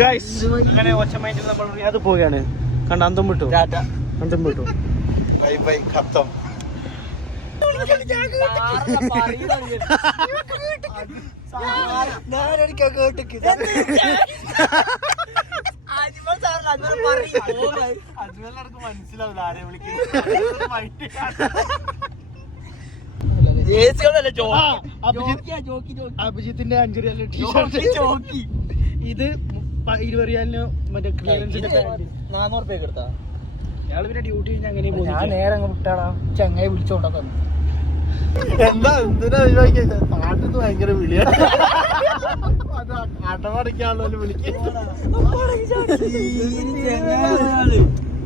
അങ്ങനെ ഒച്ചമൈൻഡിൽ നമ്മൾ റിയാദ് പോവുകയാണ്. കണ്ട അന്തം വിട്ടു, അന്തം വിട്ടു. ബൈ ബൈ ഖത്തം. മനസ്സിലാവില്ല ആരെ അഭിജിത്തിന്റെ 5 റിയാൽ ടീഷർട്ട്. ഇത് 20 റിയാലിന് മറ്റേ ക്ലിയറൻസിന്റെ 400 രൂപ എടുത്താ. ഇയാള് പിന്നെ ഡ്യൂട്ടി കഴിഞ്ഞാൽ അങ്ങനെ പോകും. ഞാൻ നേരെ അങ്ങ് വിട്ടാടാ, ചങ്ങായി വിളിച്ചോണ്ടാ തന്നെ. എന്താ എന്തിനാ നാട്ടിൽ ഭയങ്കര വിളിയാണ്. അടമടക്കാണല്ലോ വിളിക്കുന്നത്.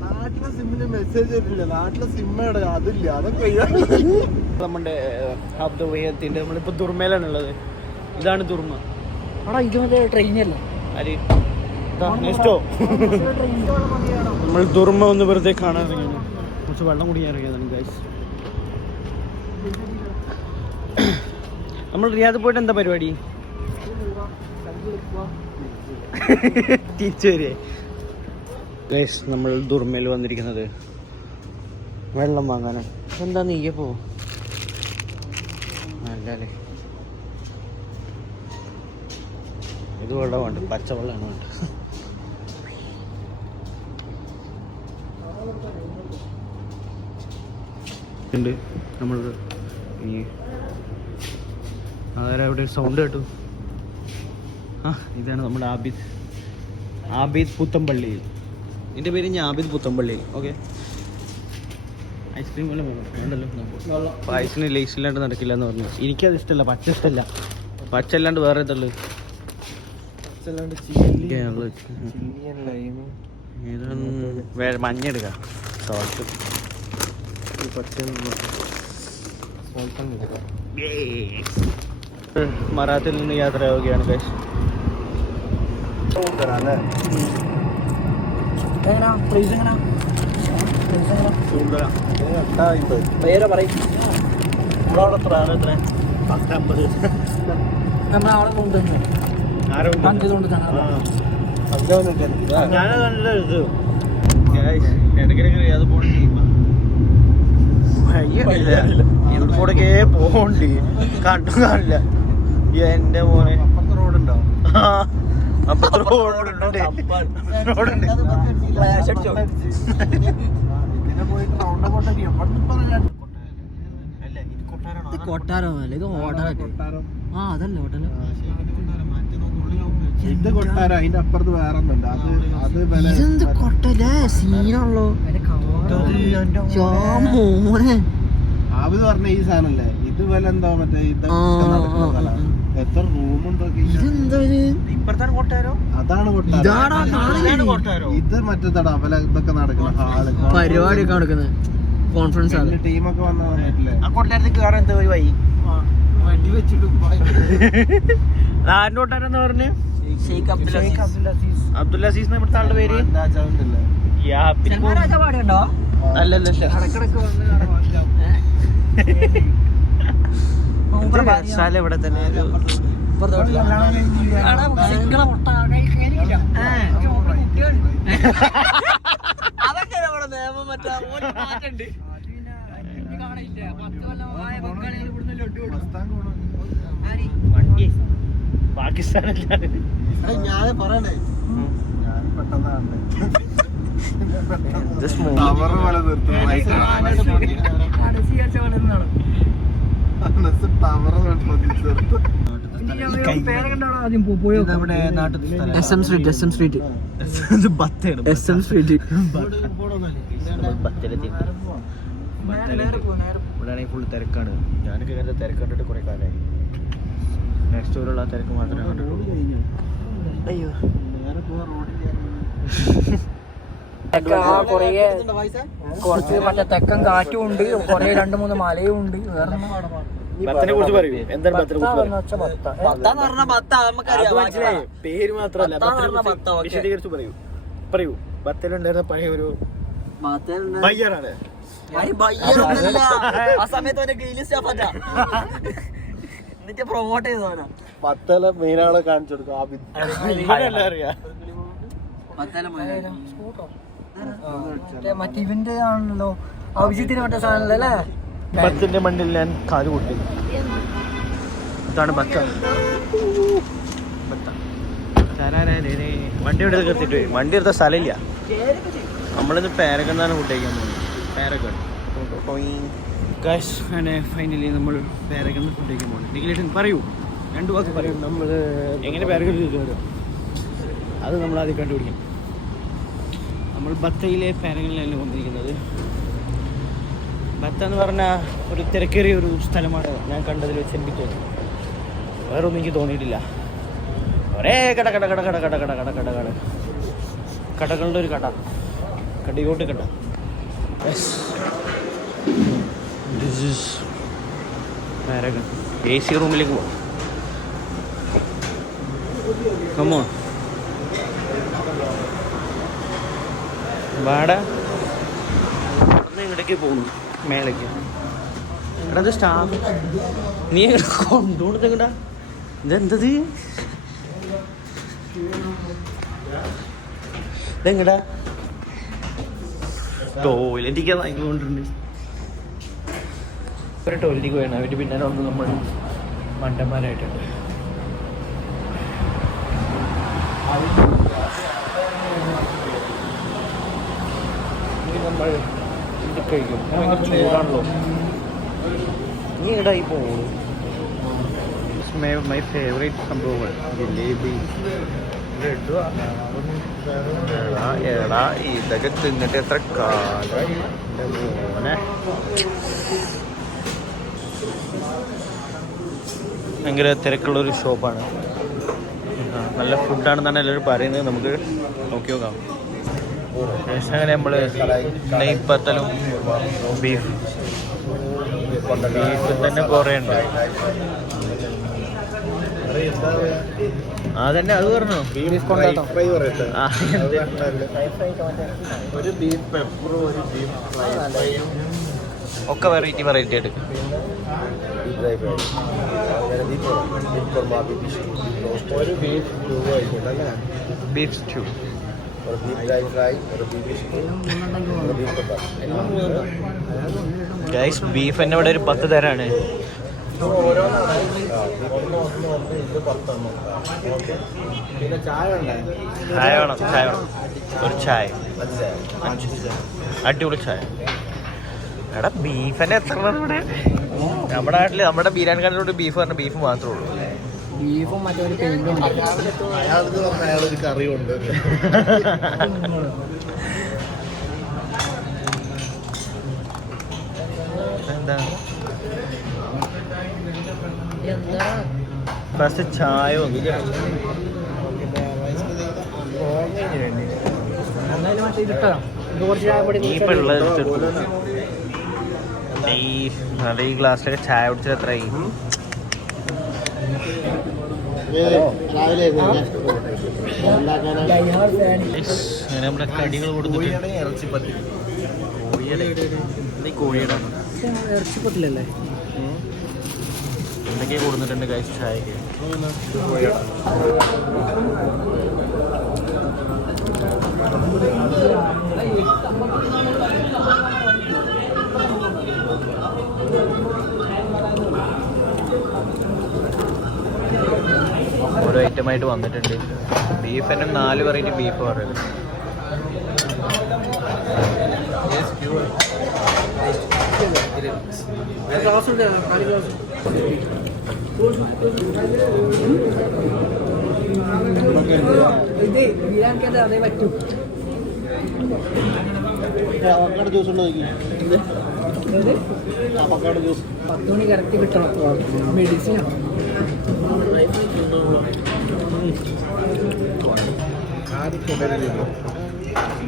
നാട്ടിലെ സിമ്മിന് മെസ്സേജ് വരില്ല, നാട്ടിലെ സിമ്മയുടെ അതില്ല, അതൊക്കെ നമ്മുടെ ഹബ്ദത്തിന്റെ. നമ്മളിപ്പോ ദുർമയിലാണ് ഉള്ളത്. ഇതാണ് ദുർമ. ആടാ ഇത് മറ്റേ ട്രെയിനല്ലേ? നമ്മൾ ദുർമ ഒന്ന് വെറുതെ കാണാൻ ഇറങ്ങിയാണ്, കുറച്ച് വെള്ളം കുടിക്കാൻ ഇറങ്ങിയതാണ് ഗൈസ്. നമ്മൾ റിയാദ് പോയിട്ട് എന്താ പരിപാടി? തിരിച്ചു വരെ ഗൈസ്. നമ്മൾ ദുർമയിൽ വന്നിരിക്കുന്നത് വെള്ളം വാങ്ങാനാണ്. എന്താ നീയെ പോ അല്ലേ? ഇത് വെള്ളമുണ്ട്, പച്ചവെള്ളമാണ് വേണ്ട. ഉണ്ട് നമ്മൾ ഈ അവിടെ സൗണ്ട് കേട്ടു. ഇതാണ് നമ്മുടെ ആബിദ് പുത്തമ്പള്ളിയിൽ. എൻ്റെ പേര് ഞാൻ ആബിദ് പുത്തമ്പള്ളിയിൽ. ഓക്കെ, ഐസ്ക്രീം വല്ലതും വേണ്ടല്ലോ. ഐസിന് ലേസ് ഇല്ലാണ്ട് നടക്കില്ല എന്ന് പറഞ്ഞു. എനിക്കത് ഇഷ്ടമല്ല, പച്ച ഇഷ്ടമല്ല. പച്ച അല്ലാണ്ട് വേറെ ഇതള്ളു. മഞ്ഞ എടുക്കാം, സോൾട്ട്. മറാത്തിൽ നിന്ന് യാത്രയാവുകയാണ് ഗൈസ്. ഇടയ്ക്കിടയ്ക്ക് അത് പോണ ടീമാ. ഇതിലൂടെ പോകണ്ടി കണ്ടു കാണില്ല. എന്റെ മോനെ അപ്പുറത്തെ റോഡുണ്ടാവും. അപ്പുറത്തെ റോഡുണ്ട്. കൊട്ടാരമല്ല, ഇത് ഹോട്ടലൊക്കെ. ആ അതല്ല ഹോട്ടല്. ഇത് കൊട്ടാരം, അതിന്റെ അപ്പുറത്ത് വേറെ ഒന്നുണ്ട്. ഇതെന്ത് കൊട്ടല്ലേ? സീനാണല്ലോ. മോനെ ആബിദ് പറഞ്ഞ ഈ സാധനല്ലേ ഇത്? വില എന്താ മറ്റേ എത്ര റൂമുണ്ടോ? ഇപ്പഴത്താണ് കൊട്ടാരോ? അതാണ് കൊട്ടാരം. ഇത് മറ്റേതാടാ വില ഇതൊക്കെ നടക്കുന്ന ഹാള്, പരിപാടിയൊക്കെ നടക്കുന്നത്, കോൺഫറൻസ് ആണ്. ടീമൊക്കെ വന്നില്ലേ ആ കൊട്ടാരത്തിൽ കയറാൻ എന്താ വഴി? വണ്ടി വെച്ചിട്ട് ആരുടെ കൊട്ടാരം എന്ന് പറഞ്ഞു? അബ്ദുൽ അസീസ് ഇവിടുത്തെ ആളുടെ പേര്. സ്ഥലം ഇവിടെ തന്നെ. പാകിസ്ഥാനല്ല ഞാൻ പറയണേ. ഞാൻ പെട്ടെന്നാണ് ഫുൾ തിരക്കാണ്. ഞാനൊക്കെ ഇങ്ങനെ തിരക്ക് കണ്ടിട്ട് കുറെ കാലമായി. നെക്സ്റ്റ് സ്റ്റോറിലുള്ള തിരക്ക് മാത്രമേ കണ്ടിട്ടുള്ളൂ. അയ്യോ കുറച്ച് മറ്റേ തെക്കൻ കാറ്റും ഉണ്ട്, കൊറേ 2-3 മലയും ഉണ്ട്. വേറെ പേര് മാത്രമല്ല, വിശദീകരിച്ച് പറയൂ. ബത്തലുണ്ടായിരുന്ന പഴയ ഒരു ബയ്യറാണ്. ആ സമയത്ത് എന്നിട്ട് പ്രൊമോട്ട് ചെയ്തവനാ. ബത്തല മെയിനാളെ കാണിച്ചു കൊടുക്കും. മറ്റേ ഇവന്റെ ആണല്ലോ അഭിജിത്തിന് മറ്റേ സാധനല്ലേ. ബത്തിന്റെ മണ്ണിൽ ഞാൻ കാല് കൂട്ടി. ഇതാണ് ബത്ത. വണ്ടി എടുത്ത് കത്തിട്ട് പോയി. വണ്ടി എടുത്ത സ്ഥലമില്ല. നമ്മളിന്ന് പാരഗണ്ണാണ് ഫുഡ് കഴിക്കാൻ പോകുന്നത്. പാരഗൺ ഫൈനലി നമ്മൾ പാരഗണ് ഫുഡ് കഴിക്കാൻ പോകുന്നത്. നിഖിലേഷൻ പറയൂ, 2 വാക്ക് പറയൂ. നമ്മൾ എങ്ങനെ പാരഗൺ വരും അത് നമ്മൾ ആദ്യം കണ്ടുപിടിക്കും. നമ്മൾ ബത്തയിലെ പാരഗണിലാണ് വന്നിരിക്കുന്നത്. ബത്ത എന്ന് പറഞ്ഞാൽ ഒരു തിരക്കേറിയ ഒരു സ്ഥലമാണ് ഞാൻ കണ്ടതിൽ വെച്ച് എനിക്ക് തോന്നുന്നു. വേറെ ഒന്നും എനിക്ക് തോന്നിയിട്ടില്ല. ഒരേ കടകളുടെ ഒരു കടയിലോട്ട് കട. This is Paragon. AC റൂമിലേക്ക് പോവാം. Come on. വാട ഇങ്ങോട്ടേക്ക് പോകുന്നു മേലേക്ക്. എടാ ഇത് സ്റ്റാഫ് നീ കൊണ്ടുകൊടുത്ത എങ്ങടാ? ഇതെന്തത് ഇതെങ്ങടാ? ടോയ്ലറ്റിക്ക് വാങ്ങിക്കൊണ്ടിട്ടുണ്ട്. ഒരു ടോയ്ലറ്റിക്ക് വേണം. അവർ പിന്നാലെ വന്ന് നമ്മൾ മണ്ടന്മാരായിട്ടുണ്ട്. നമ്മൾ ഇത് കഴിക്കും. ഭയങ്കര ചൂടാണല്ലോ. നീ എടാ ഈ പോകുന്നു. മൈ ഫേവറേറ്റ് സംഭവങ്ങൾ ജിലേബി. എടാ ഇതൊക്കെ തിന്നിട്ട് എത്ര കാലമായി മോനെ. ഭയങ്കര തിരക്കുള്ളൊരു ഷോപ്പാണ്. നല്ല ഫുഡാണെന്നാണ് എല്ലാവരും പറയുന്നത്. നമുക്ക് നോക്കി നോക്കാം. അങ്ങനെ നമ്മൾ നെയ്പ്പത്തലും ബീഫ് തന്നെ കുറേ ഉണ്ട്. അതന്നെ അത് പറഞ്ഞു. ഒരു ബീഫ് പെപ്പറും ഒരു ബീഫ് ഫ്രൈയും ഒക്കെ വെറൈറ്റി ആയിട്ട്. ഒരു ബീഫ് സ്റ്റൂ, ഗൈസ് ബീഫ് തന്നെ ഇവിടെ ഒരു 10 തരാണ്. ചായ വേണം. ഒരു ചായ, അടിപൊളി ചായ. എടാ ബീഫ് തന്നെ എത്ര ഇവിടെ? നമ്മുടെ നാട്ടില് നമ്മുടെ ബിരിയാണി കടയിലോട്ട് ബീഫ് പറഞ്ഞ ബീഫ് മാത്രമേ ഉള്ളൂ. ബീഫും മറ്റൊരു പെയിന്റും അയാളൊരു കറിയുണ്ട്. എന്താ ഫസ്റ്റ് ചായ വന്നു. ഈ ഗ്ലാസ്സിലൊക്കെ ചായ കുടിച്ചാൽ എത്രയായി? അങ്ങനെ നമ്മുടെ കടികൾ കൊടുത്തിട്ട് കോഴിയുടെ ഇറച്ചിപ്പത്തില്ലല്ലേ എന്തൊക്കെയാ കൊടുത്തിട്ടുണ്ട് ഗൈസ് ചായക്ക്. ഓരോ ഐറ്റമായിട്ട് വന്നിട്ടുണ്ട്. ബീഫ് തന്നെ 4 വെറൈറ്റി ബീഫ് പറയുന്നത്. അതേ പറ്റൂ. അവക്കാട് ജ്യൂസ് ഉണ്ടോ? അവക്കാട് ജ്യൂസ് 10 മണി കറക്റ്റ് കിട്ടണം. മെഡിസിനാണ്.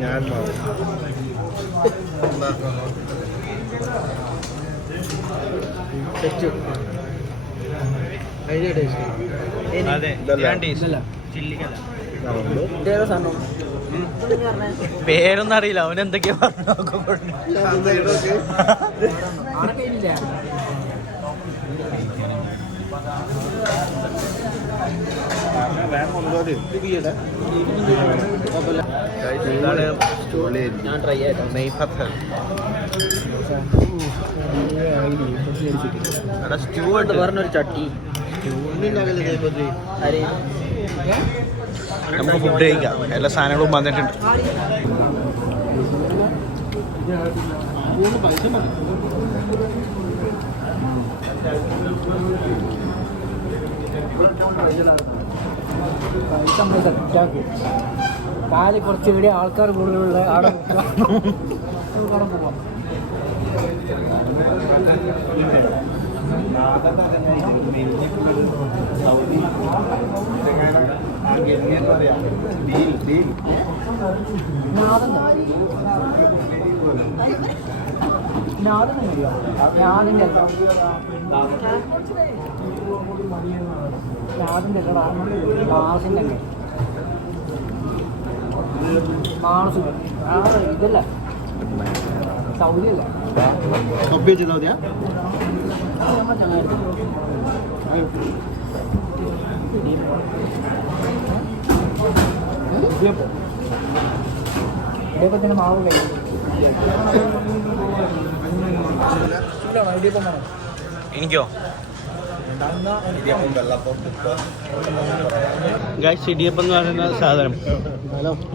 ഞാൻ പേരൊന്നും അറിയില്ല. അവൻ എന്തൊക്കെയാ പറഞ്ഞു. ഞാൻ ട്രൈ ചെയ്യാം. സ്റ്റൂ പറഞ്ഞൊരു ചട്ടി നമുക്ക് ഫുഡ് കഴിക്കാം. എല്ലാ സാധനങ്ങളും വന്നിട്ടുണ്ട്. കാല് കുറച്ച് ഇവിടെ ആൾക്കാർ കൂടുതലുള്ള അവിടെ പോവാം. ഇതല്ല സൗദിയല്ല ഇടിയപ്പത്തിന് മാവ് കഴിയും. എനിക്കോ ഇടിയപ്പം എന്ന് പറയുന്ന സാധനം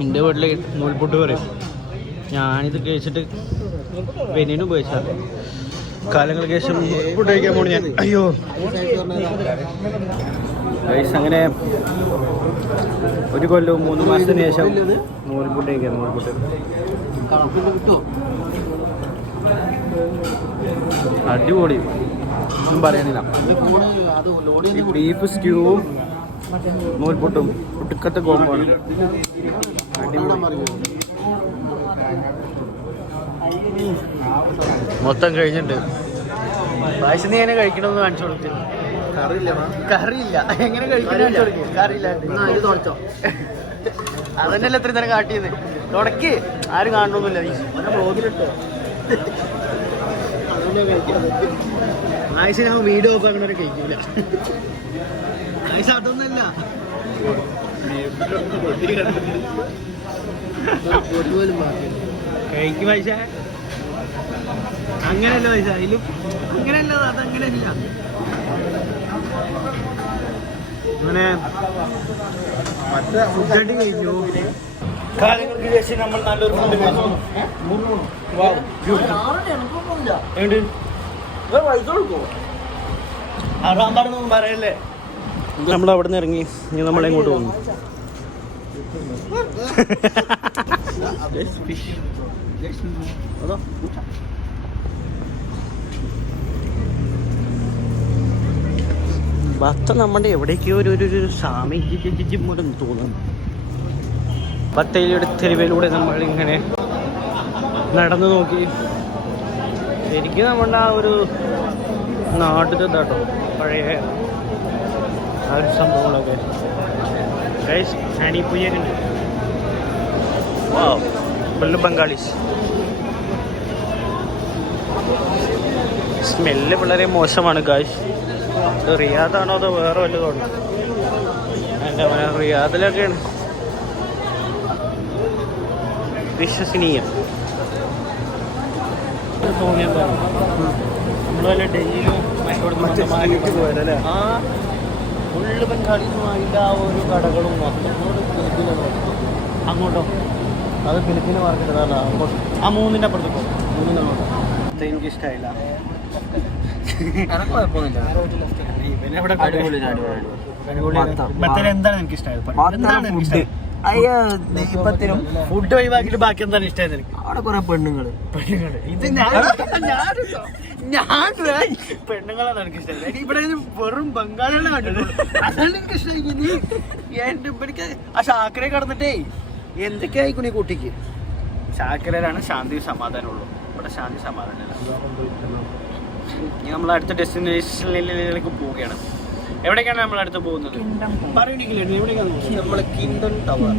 എൻ്റെ വീട്ടില് നൂൽപുട്ട് പറയും. ഞാനിത് കഴിച്ചിട്ട് വെനിന് ഉപയോഗിച്ചാൽ കാലങ്ങൾക്ക് ശേഷം ഫുഡ് കഴിക്കാൻ പോണു ഞാൻ. അയ്യോ അങ്ങനെ 1 കൊല്ലവും 3 മാസത്തിന് ശേഷം നൂൽപുട്ട് കഴിക്കാം. നൂൽപുട്ട് അടിപൊളി, ഒന്നും പറയാനില്ല. ബീഫ് സ്റ്റ്യൂവും നൂൽപുട്ടും ഒട്ടുക്കത്തെ കോമ്പാണ്. മൊത്തം കഴിഞ്ഞിട്ടുണ്ട്. പായസം നീ എങ്ങനെ കഴിക്കണമെന്ന് കാണിച്ചു കൊടുത്തു. കറിയില്ല എങ്ങനെ കഴിക്കണം കറിയില്ല. അതന്നെയല്ല ഇത്രയും നേരം കാട്ടിയത്. തുടക്കി ആരും കാണണമെന്നില്ല. ബ്ലോഗിലിട്ടോ ആയിഷ ഞാൻ വീഡിയോ ഓഫ് ആക്കണവരെ കഴിക്കൂല. ആയിഷ അതൊന്നല്ല കഴിക്കും പൈസ. അങ്ങനെയല്ല പൈസ അതിലും അങ്ങനെയല്ല. അതങ്ങനെയല്ല. അങ്ങനെ ഫുഡ് കഴിഞ്ഞു. കാലങ്ങൾക്ക് ശേഷം നമ്മൾ നല്ലൊരു ഫുഡ് കഴിച്ചു. ആറാമ്പാടൊന്നും പറയല്ലേ. നമ്മൾ അവിടെ നിന്ന് ഇറങ്ങി ഇനി നമ്മളെങ്ങോട്ട് പോകുന്നു. ബത്ത നമ്മുടെ എവിടേക്കോ ഒരു സാമീജ്യം പോലെ തോന്നുന്നു. ബത്തയിലൂടെ തെരുവിലൂടെ നമ്മളിങ്ങനെ നടന്നു നോക്കി. ശരിക്കും നമ്മുടെ ആ ഒരു നാട്ടിലെത്താട്ടോ പഴയ ആ ഒരു സംഭവങ്ങളൊക്കെ. ഹണിപ്പുയ്യനുണ്ട്. Full Bengalis. സ്മെല്ല് വളരെ മോശമാണ് ഗായ്സ്. റിയാദാണോ അതോ വേറെ വല്ലതും? എൻ്റെ റിയാദിലൊക്കെയാണ് വിശ്വസനീയം. തോന്നിയെന്താ നമ്മൾ വല്ല ഡൽഹിയിലും പോയതല്ലേ? ആ ഫുള്ള് ബംഗാളീസും അതിൻ്റെ ആ ഒരു കടകളും മൊത്തം അങ്ങോട്ടോ. അത് ഫിലിപ്പീന് മാർക്കറ്റ് അതല്ല അങ്ങോട്ട്. ആ 3-ൻ്റെ അപ്പുറത്ത് പോകും. 3-ൻ്റെ അങ്ങോട്ട് എനിക്ക് ഇഷ്ടമായില്ല. എന്താണ് എനിക്ക് ഇഷ്ടമായത്? ഫുഡ് ഒഴിവാക്കിയിട്ട് ബാക്കി എന്താണ് ഇഷ്ടമായത് എനിക്ക്? അവിടെ കുറെ പെണ്ണുങ്ങള് ഇത് ഞാൻ പെണ്ണുങ്ങളാണ് എനിക്ക് ഇഷ്ടമായത്. ഇവിടെ വെറും ബംഗാളികളെ കണ്ടിട്ടുള്ളൂ. അതാണ് എനിക്ക് ഇഷ്ടമായി. എനിക്ക് ആ ഷാക്കരെ കടന്നിട്ടേ എന്തൊക്കെയായിക്കണ ഈ കുട്ടിക്ക്. ഷാക്കരയിലാണ് ശാന്തി സമാധാനം ഉള്ളൂ. ഇവിടെ ശാന്തി സമാധാനമല്ല. ഇനി നമ്മൾ അടുത്ത ഡെസ്റ്റിനേഷനിലേക്ക് പോവുകയാണ്. എവിടേക്കാണ് നമ്മൾ അടുത്ത് പോകുന്നത്? പറയുന്നെങ്കിൽ നമ്മള് കിങ്ഡം ടവർ.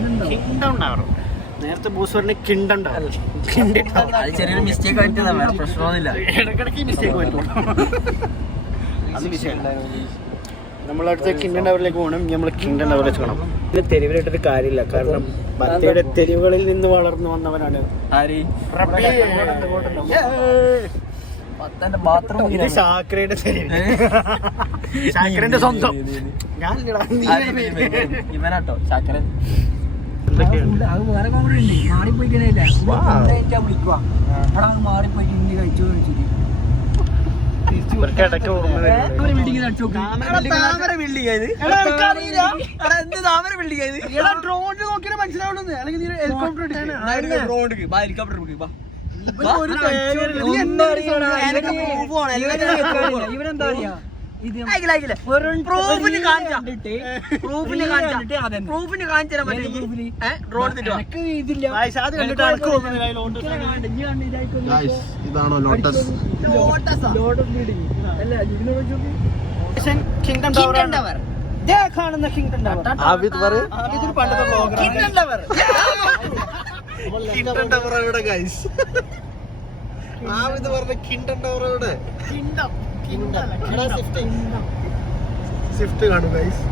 നേരത്തെ ബൂസ് പറഞ്ഞ കിങ്ഡം ടവർ. ചെറിയൊരു മിസ്റ്റേക്ക് പറ്റിയതാണ്, വേറെ പ്രശ്നമൊന്നുമില്ല. ഇടയ്ക്കിടയ്ക്ക് മിസ്റ്റേക്ക് പറ്റും. അത് വിഷയമല്ല. നമ്മളടുത്ത് കിങ്ഡം ടവറിലേക്ക് പോകണം. നമ്മൾ കിങ്ഡം ടവറിലേക്ക് പോകണം. ഇത് തെരുവിലിട്ടൊരു കാര്യമില്ല, കാരണം ബത്തേരിയുടെ തെരുവുകളിൽ നിന്ന് വളർന്നു വന്നവനാണ് ഇത് ഷാക്രയുടെ തെരുവ്. ഷാക്രന്റെ സ്വന്തം ഇവനാട്ടോ ചാക്കരൻ. ഇതാണോ ലോട്ടസ്? കിങ്ഡം ടവർ കാണുന്ന കിങ്ഡം ടവർ. ആബിദ് പറ, ഇതൊരു പണ്ടത്തെ ബ്ലോഗറാണ്. കിങ്ഡം ടവർ എവിടെ ഗൈസ്? ആബിദ് പറഞ്ഞ കിങ്ഡം ടവർ എവിടെ? സ്വിഫ്റ്റ് കാണും ഗൈസ്.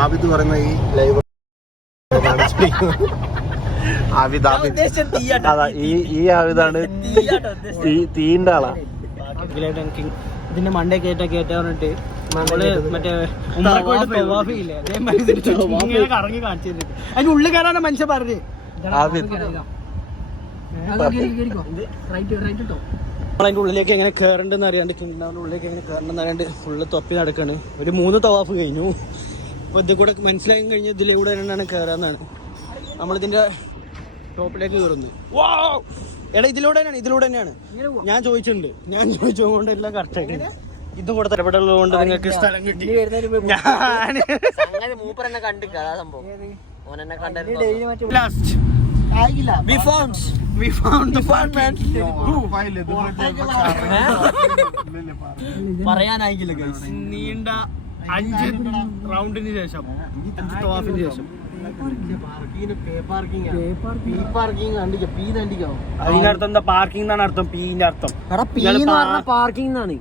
ആബിദ് പറയുന്ന ഈ ലൈവ് ആബിദ് ഈ ആബിദാണ് തീന്റെ ആളാ. ഇതിന്റെ മണ്ടേ കേറ്റാ പറഞ്ഞിട്ട് മറ്റേ കറങ്ങി കാണിച്ചു തന്നിട്ട് അതിന്റെ ഉള്ളിൽ കയറാണ് മനുഷ്യൻ പറഞ്ഞ്. നമ്മളതിന്റെ ഉള്ളിലേക്ക് എങ്ങനെ കയറണ്ടെന്ന് അറിയാണ്ട്, കിങ്ഡമിന്റെ ഉള്ളിലേക്ക് എങ്ങനെ കയറണ്ടെന്ന് അറിയാണ്ട് ഫുള്ള് തൊപ്പി നടക്കാണ്. ഒരു 3 തവാഫ് കഴിഞ്ഞു. അപ്പൊ ഇത് കൂടെ മനസ്സിലാക്കി കഴിഞ്ഞ ഇതിലൂടെ തന്നെയാണ് കയറാന്നാണ്. നമ്മളിതിന്റെ ടോപ്പിലേക്ക് കയറുന്നു. എടാ ഇതിലൂടെ തന്നെയാണ് ഞാൻ ചോദിച്ചുകൊണ്ട് എല്ലാം കറക്റ്റ് ആയിട്ട് ഇത് കൂടെ തരപ്പെട്ടുള്ളത് കൊണ്ട് നിങ്ങൾക്ക് സ്ഥലം കിട്ടി. പറയാനായില്ല നീണ്ട 5 റൗണ്ടിന് ശേഷം 5 തവാഫിന് ശേഷം അതിനർത്ഥം എന്താ? പാർക്കിംഗ് എന്നാണ് അർത്ഥം. പീന്റെ അർത്ഥം പാർക്കിംഗ് എന്നാണ്.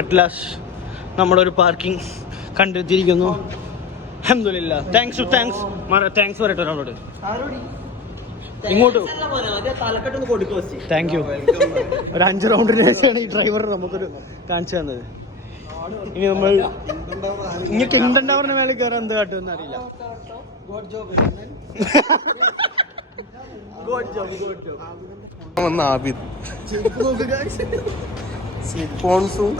അറ്റ്ലാസ് നമ്മളൊരു പാർക്കിംഗ് കണ്ടെത്തിയിരിക്കുന്നു. അൽഹംദുലില്ലാ. താങ്ക്സ് പറയട്ടെ ഒരാളോട്. ഇങ്ങോട്ട് താങ്ക് യു. ഒരു 5 റൗണ്ടിന് ശേഷമാണ് ഈ ഡ്രൈവർ നമുക്കൊരു കാണിച്ചു തന്നത്. ഇനി നമ്മൾ ഇനി കിങ്ഡം ടവറിന് മേലെ കയറാൻ എന്ത് കാട്ടുമെന്ന് അറിയില്ല. ആബിദ് സിപ്പോൺസും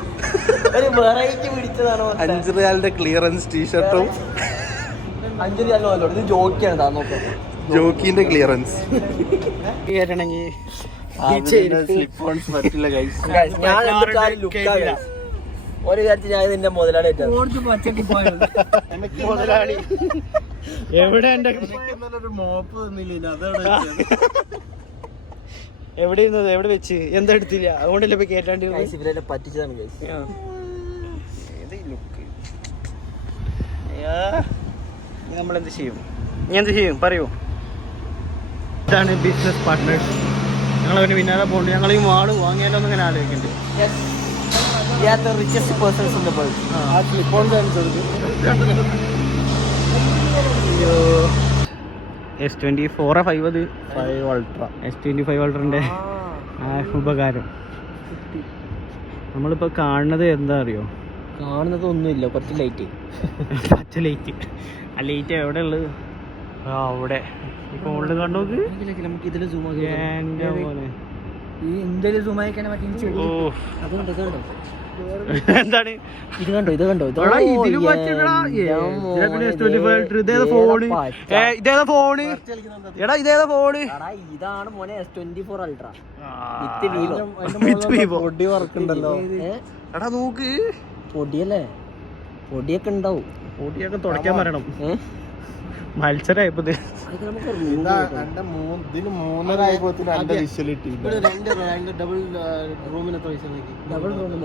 ഒരു വെറൈറ്റി പിടിച്ചതാണോ? 5 റിയാലിന്റെ ക്ലിയറൻസ് ടീഷർട്ടും. 5 റിയാലോ? ഇത് ജോക്കിയാണ്. നോക്കാം, ജോക്കിന്റെ ക്ലിയറൻസ് ഒരു കാര്യത്തിൽ ഞാൻ ഇതിന്റെ മുതലാളി എവിടെ എവിടെ വെച്ച് എന്താ എടുത്തില്ല, അതുകൊണ്ടല്ലേ ഇപ്പൊ കേട്ടാണ്ട് പറ്റിച്ചതാണ്. നമ്മളെന്ത് ചെയ്യും? എന്ത് ചെയ്യും പറയൂ. ഇതാണ് ബിസിനസ് പാർട്ട്നേഴ്സ്. ഞങ്ങൾ അവന് പിന്നാലെ പോകുന്നുണ്ട്. ഞങ്ങൾ ഈ മാള് വാങ്ങിയാലോ എന്ന് ഇങ്ങനെ ആലോചിക്കുന്നുണ്ട്. S24 5 Ultra. S25 Ultraന്റെ ഉപകാരം നമ്മളിപ്പോൾ കാണുന്നത് എന്താ അറിയോ? കാണുന്നത് ഒന്നുമില്ല, കുറച്ച് ലൈറ്റ്. പച്ച ലൈറ്റ്. ആ ലൈറ്റ് എവിടെ ഉള്ളത്? അവിടെ ഈ ഫോണിൽ കണ്ടോക്ക്. നമുക്ക് ഇതിൽ സൂം ആക്കി എന്താണ് ഇത് കണ്ടോ? ഇതേതാ ഫോണ്? എടാ ഇതേതാ ഫോണ്? ഇതാണ് മോനെ S24 Ultra. പൊടി വർക്കുണ്ടല്ലോ. എടാ നോക്ക്, പൊടിയല്ലേ? പൊടിയൊക്കെ ഉണ്ടാവും. പൊടിയൊക്കെ തുടയ്ക്കാൻ പറയണം. മത്സരമായപ്പോ ഇതിന് 3:30 ആയപ്പോത്തിന് എന്റെ വിഷ്വൽ കിട്ടി. ഡബിൾ റൂമിന് എത്ര പൈസ ഡബിൾ റൂമിന്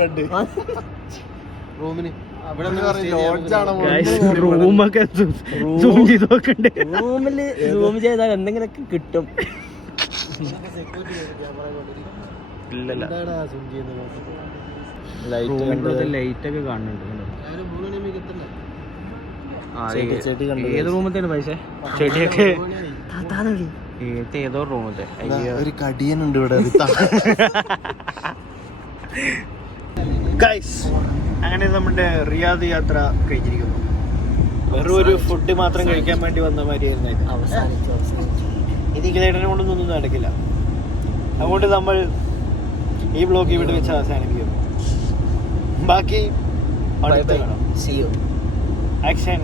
ബെഡ് റൂമിന് റൂമൊക്കെ സൂം ചെയ്ത് നോക്കണ്ടേ? റൂമില് സൂം ചെയ്താൽ എന്തെങ്കിലുമൊക്കെ കിട്ടും. ഇല്ലല്ല ലൈറ്റ് ലൈറ്റ് ഒക്കെ കാണുന്നുണ്ട്. ഏത് റൂമത്തേന് പൈസ ചെടിയൊക്കെ ഏതോ റൂമത്തെ ഒരു കടിയനുണ്ട് ഇവിടെ. അങ്ങനെ നമ്മുടെ റിയാദ് യാത്ര കഴിഞ്ഞിരിക്കുന്നു. വെറും ഒരു ഫുഡ് മാത്രം കഴിക്കാൻ വേണ്ടി വന്ന മാതിരിയായിരുന്നു. അവസാനിച്ചു. ഇനി ഗ്ലൈഡറിനെ കൊണ്ടൊന്നും നടക്കില്ല. അതുകൊണ്ട് നമ്മൾ ഈ ബ്ലോഗ് ഇവിടെ വെച്ച് അവസാനിപ്പിക്കുന്നു. ബാക്കി See you. ആക്ഷൻ